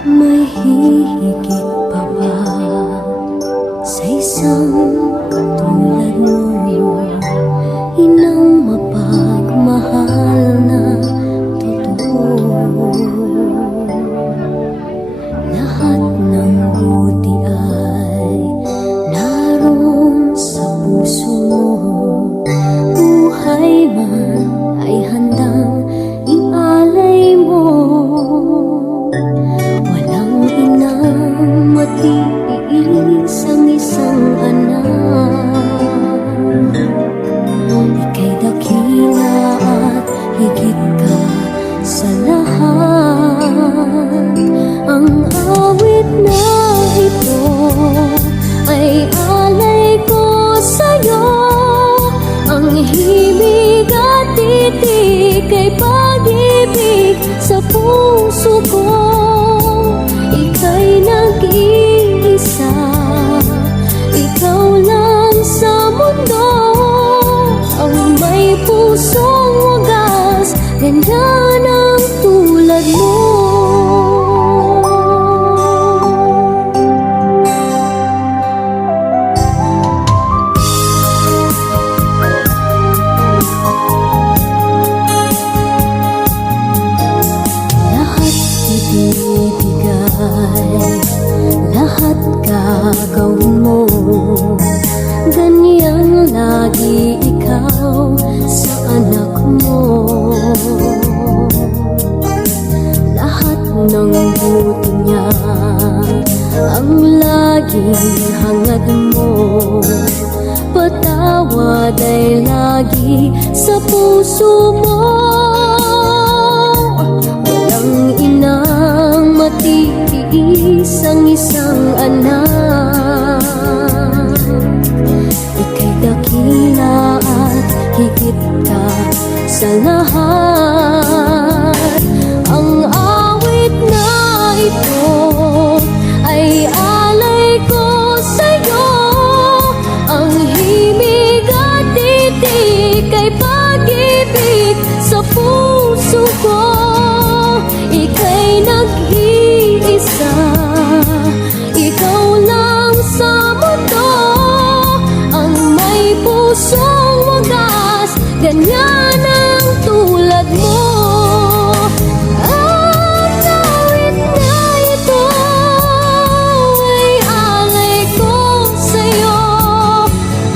May hihigit pa ba sa isang katulad mo? Inang mapagmahal na totoo. Lahat ng buti ay naroon sa puso mo. Buhay man ay handang ialay mo. Walang inang matiis ang isang anak. Ika'y dakila at higit ka sa lahat. Ang awit na ito ay alay ko sa'yo. Ang himig at titik ay pag-ibig sa puso ko. Ika'y nag-iisa, ikaw lang sa mundo. Ang may pusong wagas, ganyan ang tulad mo. Lahat ibibigay, lahat gagawin mo. Ganyang lagi ikaw sa anak mo. Lahat ng buti niya ang laging hangad mo. Patawad ay lagi sa puso mo. Walang inang matiis ang isang anak. Ika'y dakila at higit ka sa lahat. Ang awit na ito ay alay ko sa'yo. Ang himig at titik ay pag-ibig sa puso ko. Ika'y nag-iisa, ikaw lang sa mundo. Ang may pusong wagas, ganyan ang tulad mo. Ang awit na ito ay alay ko sa'yo.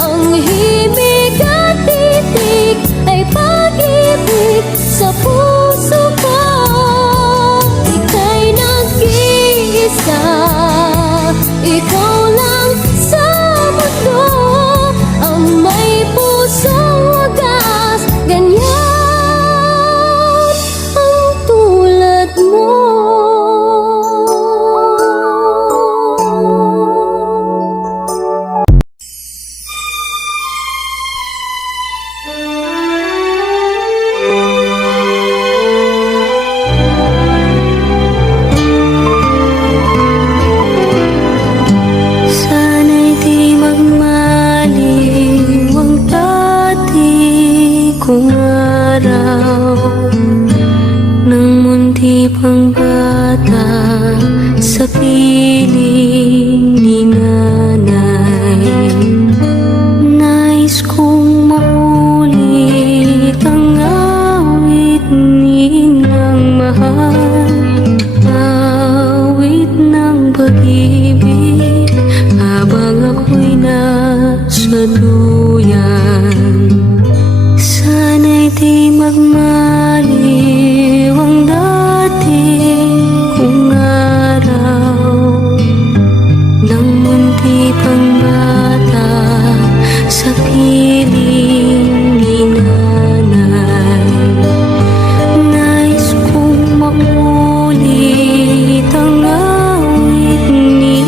Ang himig at titik ay pag-ibig sa puso ko. Ika'y nag-iisa, ikaw lang sa mundo. Ang may pusong wagas, ganyan ang tulad mo. Sana'y di magmaliw ang dati kong araw, nang munti pang bata sa piling ni nanay. Nais kong maulit ang awit ni inang mahal, awit ng pag-ibig habang ako'y nasa duyan. Sana'y di magmaliw ang dati kong araw, nang munti pang bata sa piling ni nanay. Nais kong maulit ang awit ni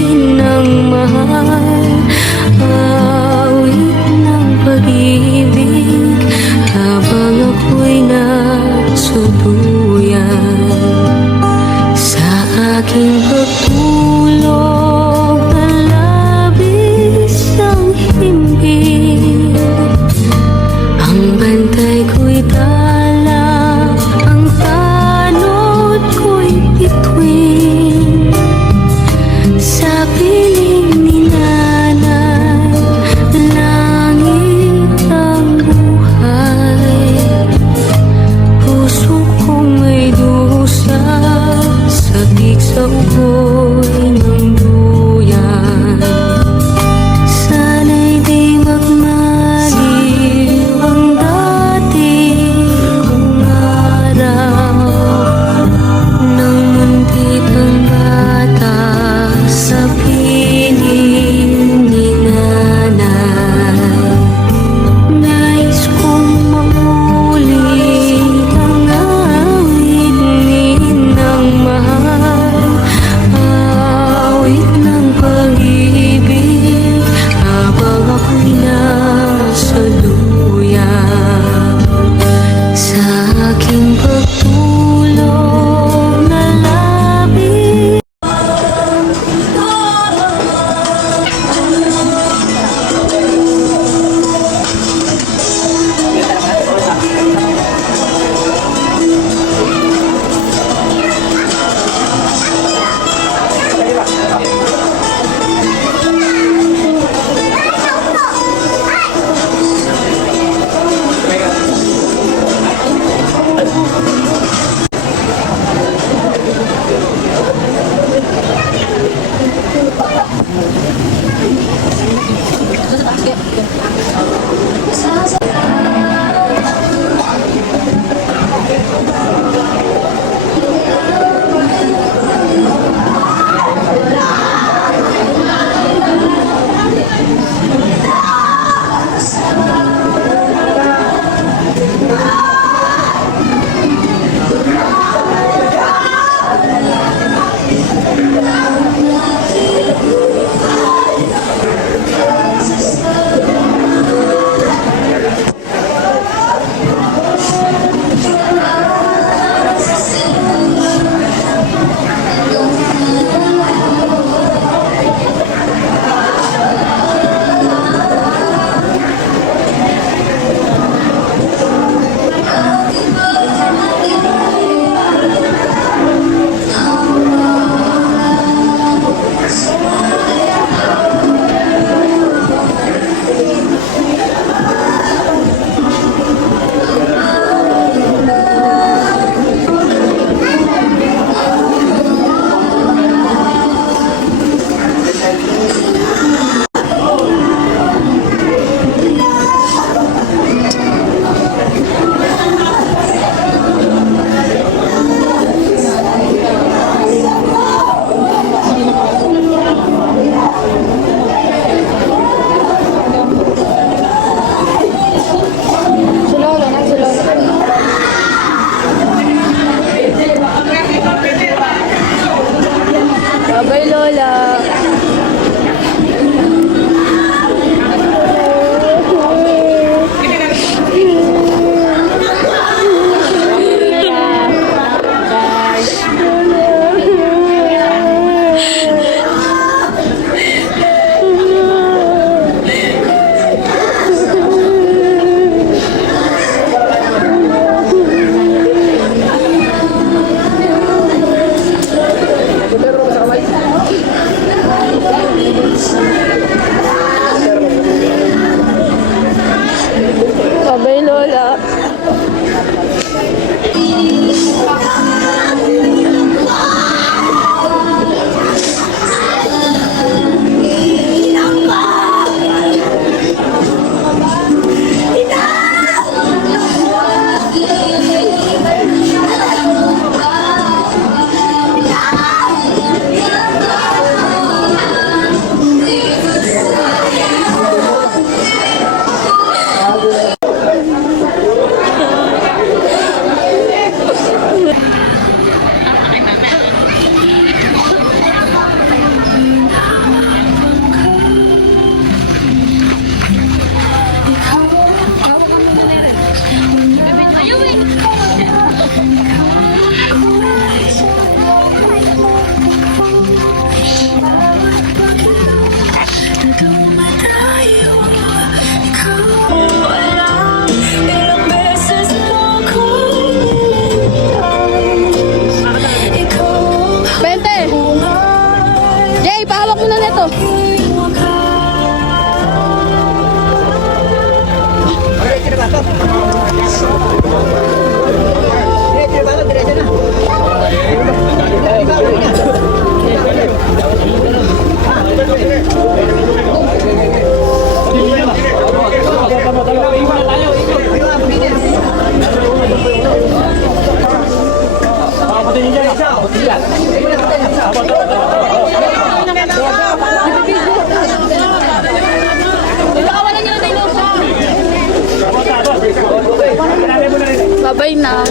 Babay na.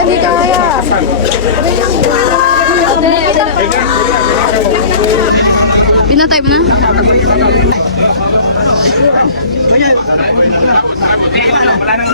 Hindi kaya. Pinatay mo na? Wala nang